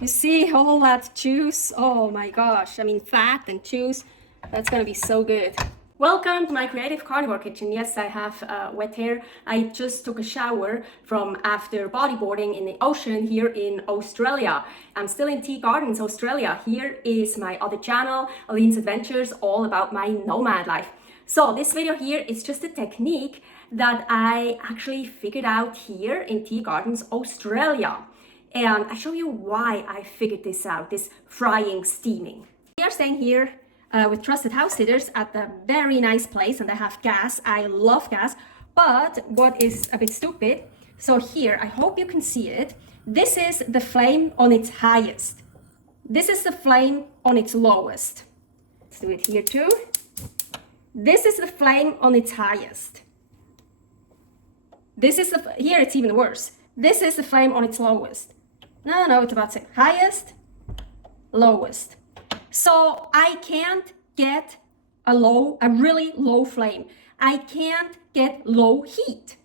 you see all that juice? Oh my gosh, I mean fat and juice, that's gonna be so good. Welcome to my creative carnivore kitchen. Yes, I have wet hair. I just took a shower from after bodyboarding in the ocean here in Australia. I'm still in Tea Gardens, Australia. Here is my other channel, Aline's Adventures, all about my nomad life. So this video here is just a technique that I actually figured out here in Tea Gardens, Australia. And I show you why I figured this out, this frying, steaming. We are staying here with trusted house sitters at a very nice place, and they have gas. I love gas, but what is a bit stupid, so here, I hope you can see it, this is the flame on its highest. This is the flame on its lowest. Let's do it here too. This is the flame on its highest. This is the, here it's even worse. This is the flame on its lowest. No, it's about to say highest, lowest. So I can't get a really low flame. I can't get low heat.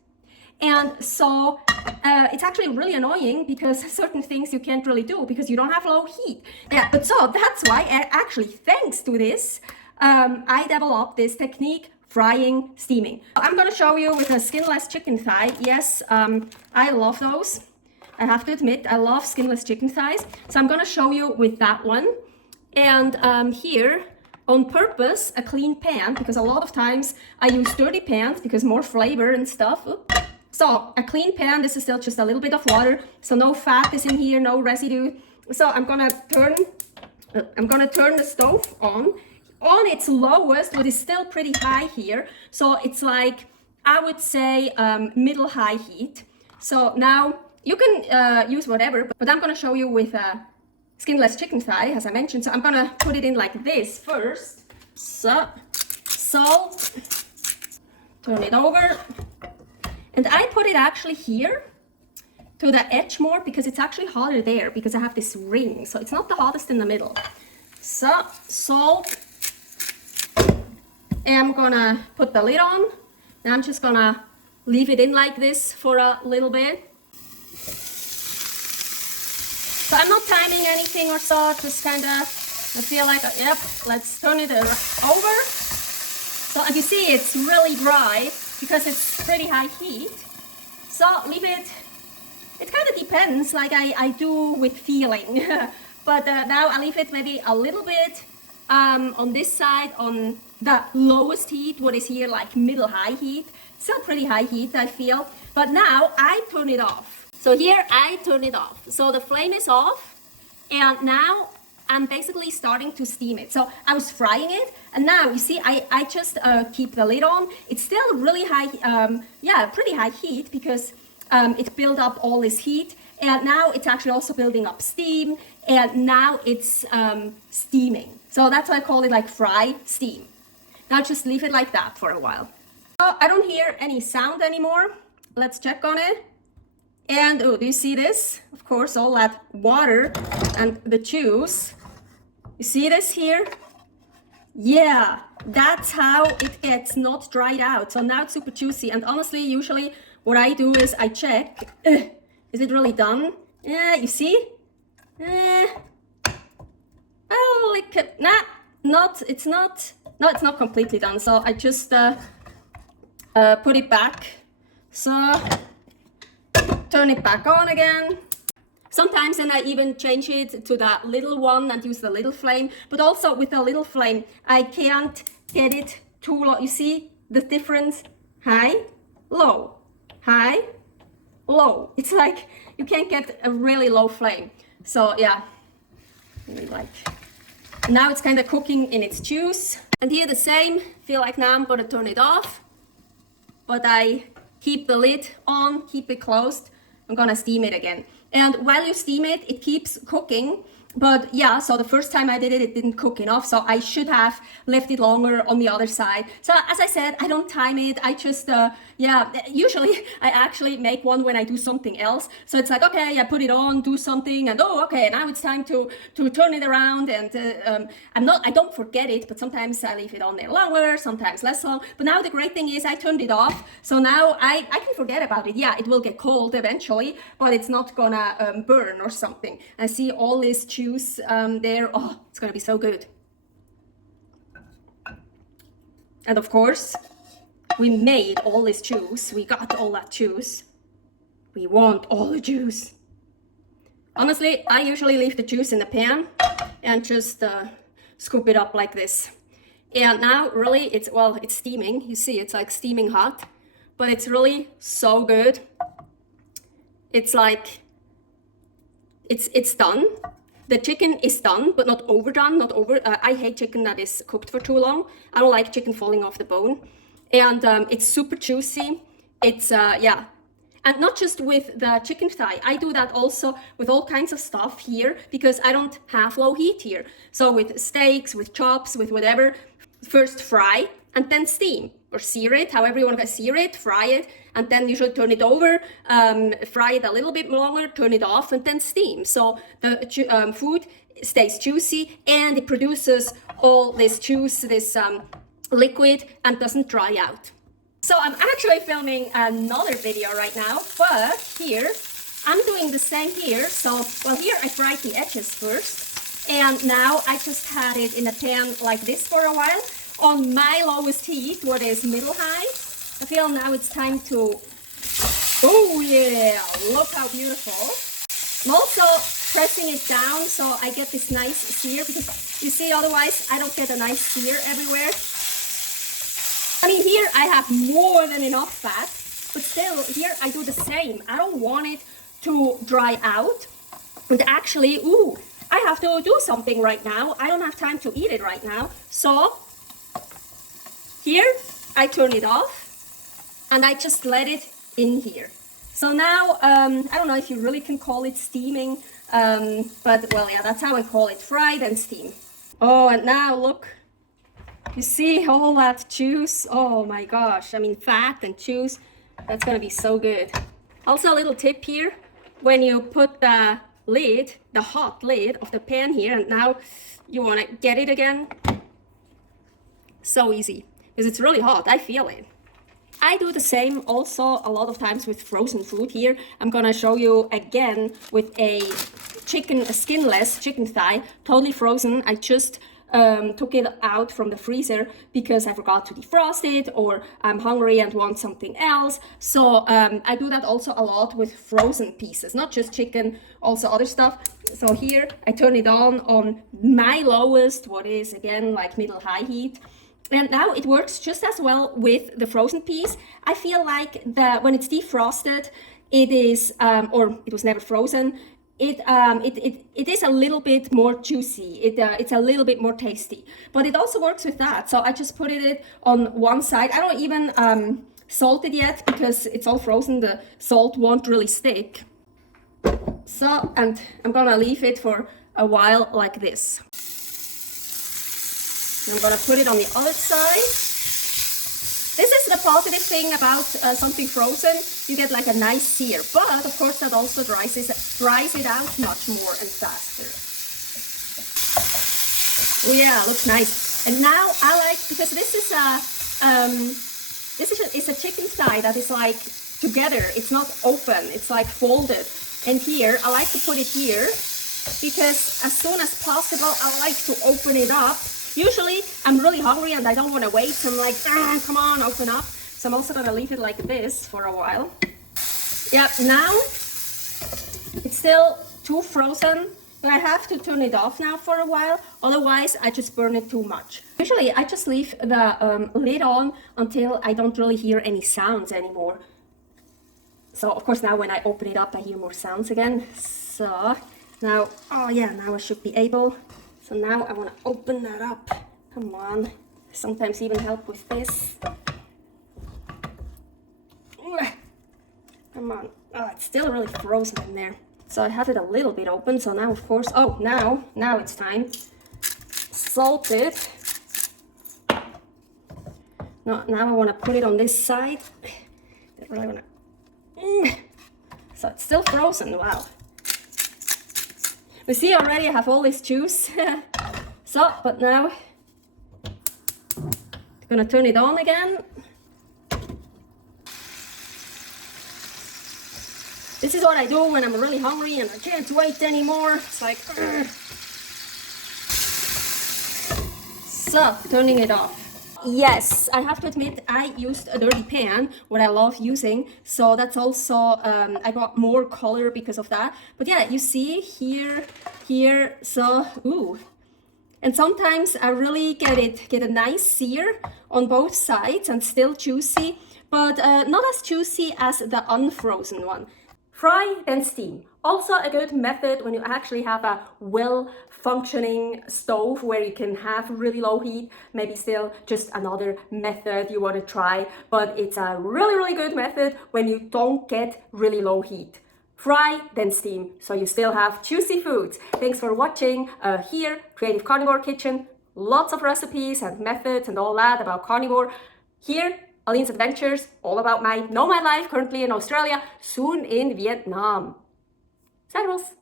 And so it's actually really annoying because certain things you can't really do because you don't have low heat. Yeah, but so that's why actually thanks to this, I developed this technique, frying, steaming. I'm gonna show you with a skinless chicken thigh. Yes, I love those. I have to admit, I love skinless chicken thighs. So I'm gonna show you with that one. And here, on purpose, a clean pan, because a lot of times I use dirty pans because more flavor and stuff. So a clean pan, this is still just a little bit of water, so no fat is in here, no residue. So I'm gonna turn the stove on its lowest, but it's still pretty high here. So it's like, I would say middle high heat. So now you can use whatever, but I'm gonna show you with a skinless chicken thigh, as I mentioned. So I'm gonna put it in like this first. So, salt, turn it over. And I put it actually here to the edge more because it's actually hotter there because I have this ring. So it's not the hottest in the middle. So, salt. And I'm gonna put the lid on. And I'm just gonna leave it in like this for a little bit. So I'm not timing anything or so, just kind of, I feel like, yep, let's turn it over. So as you see, it's really dry because it's pretty high heat. So leave it, it kind of depends, like I do with feeling. But now I leave it maybe a little bit on this side, on the lowest heat, what is here like middle high heat. Still pretty high heat, I feel. But now I turn it off. So here I turn it off. So the flame is off, and now I'm basically starting to steam it. So I was frying it, and now you see I just keep the lid on. It's still really high, pretty high heat because it built up all this heat, and now it's actually also building up steam, and now it's steaming. So that's why I call it like fry, steam. Now just leave it like that for a while. So I don't hear any sound anymore. Let's check on it. And oh, do you see this? Of course, all that water and the juice. You see this here? Yeah, that's how it gets not dried out. So now it's super juicy. And honestly, usually what I do is I check, is it really done? Yeah, you see? Oh, like, it's not completely done. So I just put it back. So turn it back on again. Sometimes then I even change it to the little one and use the little flame. But also with the little flame, I can't get it too low. You see the difference? High, low, high, low. It's like you can't get a really low flame. So yeah, like now it's kind of cooking in its juice. And here the same, feel like now I'm gonna turn it off. But I keep the lid on, keep it closed. I'm gonna steam it again. And while you steam it, it keeps cooking. But yeah, so the first time I did it, it didn't cook enough. So I should have left it longer on the other side. So as I said, I don't time it. I just, yeah, usually I actually make one when I do something else. So it's like, okay, I put it on, do something, and oh, okay, now it's time to turn it around. And I don't forget it, but sometimes I leave it on there longer, sometimes less long. But now the great thing is I turned it off. So now I can forget about it. Yeah, it will get cold eventually, but it's not gonna burn or something. I see all this juice there. Oh, it's gonna be so good. And of course, we made all this juice. We got all that juice. We want all the juice. Honestly, I usually leave the juice in the pan and just scoop it up like this. And now really it's steaming. You see, it's like steaming hot, but it's really so good. It's like, it's done. The chicken is done, but not overdone, not over. I hate chicken that is cooked for too long. I don't like chicken falling off the bone. And it's super juicy. It's, yeah. And not just with the chicken thigh. I do that also with all kinds of stuff here because I don't have low heat here. So with steaks, with chops, with whatever, first fry and then steam or sear it, however you want to sear it, fry it, and then you should turn it over, fry it a little bit longer, turn it off, and then steam. So the food stays juicy and it produces all this juice, this liquid, and doesn't dry out. So I'm actually filming another video right now, but here I'm doing the same here. So, well, here I fried the edges first, and now I just had it in a pan like this for a while on my lowest heat, what is middle high. I feel now it's time to, oh yeah, look how beautiful. I'm also pressing it down so I get this nice sear, because you see, otherwise I don't get a nice sear everywhere. I mean, here I have more than enough fat, but still here I do the same. I don't want it to dry out. And actually, ooh, I have to do something right now. I don't have time to eat it right now. So here I turn it off and I just let it in here. So now, I don't know if you really can call it steaming, but well, yeah, that's how I call it, fried and steam. Oh, and now look. You see all that juice? Oh my gosh, I mean fat and juice, that's gonna be so good. Also a little tip here, when you put the lid, the hot lid of the pan here, and now you wanna get it again, so easy, because it's really hot, I feel it. I do the same also a lot of times with frozen food here. I'm gonna show you again with a skinless chicken thigh, totally frozen. I just took it out from the freezer because I forgot to defrost it, or I'm hungry and want something else. So I do that also a lot with frozen pieces, not just chicken, also other stuff. So here I turn it on my lowest, what is again like middle high heat. And now it works just as well with the frozen piece. I feel like that when it's defrosted, it is, or it was never frozen, it is a little bit more juicy. It's a little bit more tasty, but it also works with that. So I just put it on one side. I don't even salt it yet because it's all frozen. The salt won't really stick. So, and I'm gonna leave it for a while like this. I'm gonna put it on the other side. This is the positive thing about something frozen. You get like a nice sear, but of course that also dries it out much more and faster. Oh yeah, looks nice. And now I like, because this is a chicken thigh that is like together. It's not open. It's like folded. And here I like to put it here because as soon as possible I like to open it up. Usually I'm really hungry and I don't want to wait, so I'm like, come on, open up. So I'm also gonna leave it like this for a while. Yeah, now it's still too frozen, but I have to turn it off now for a while, otherwise I just burn it too much. Usually I just leave the lid on until I don't really hear any sounds anymore. So of course now when I open it up I hear more sounds again. So now, oh yeah, now I should be able. So now I want to open that up. Come on. Sometimes even help with this. Come on. Oh, it's still really frozen in there. So I have it a little bit open, so now of course, oh, now it's time. Salt it. Now I want to put it on this side. I really want to. So it's still frozen, wow. We see already I have all this juice. So, but now I'm gonna turn it on again. This is what I do when I'm really hungry and I can't wait anymore. It's like, so, turning it off. Yes, I have to admit I used a dirty pan, what I love using. So that's also, I got more color because of that. But yeah, you see here, so, ooh. And sometimes I really get a nice sear on both sides and still juicy, but not as juicy as the unfrozen one. Fry, then steam. Also a good method when you actually have a well-functioning stove where you can have really low heat, maybe still just another method you want to try, but it's a really good method when you don't get really low heat. Fry, then steam, so you still have juicy foods. Thanks for watching here, Creative Carnivore Kitchen. Lots of recipes and methods and all that about carnivore. Here, Aline's Adventures, all about my life, currently in Australia, soon in Vietnam. Servus!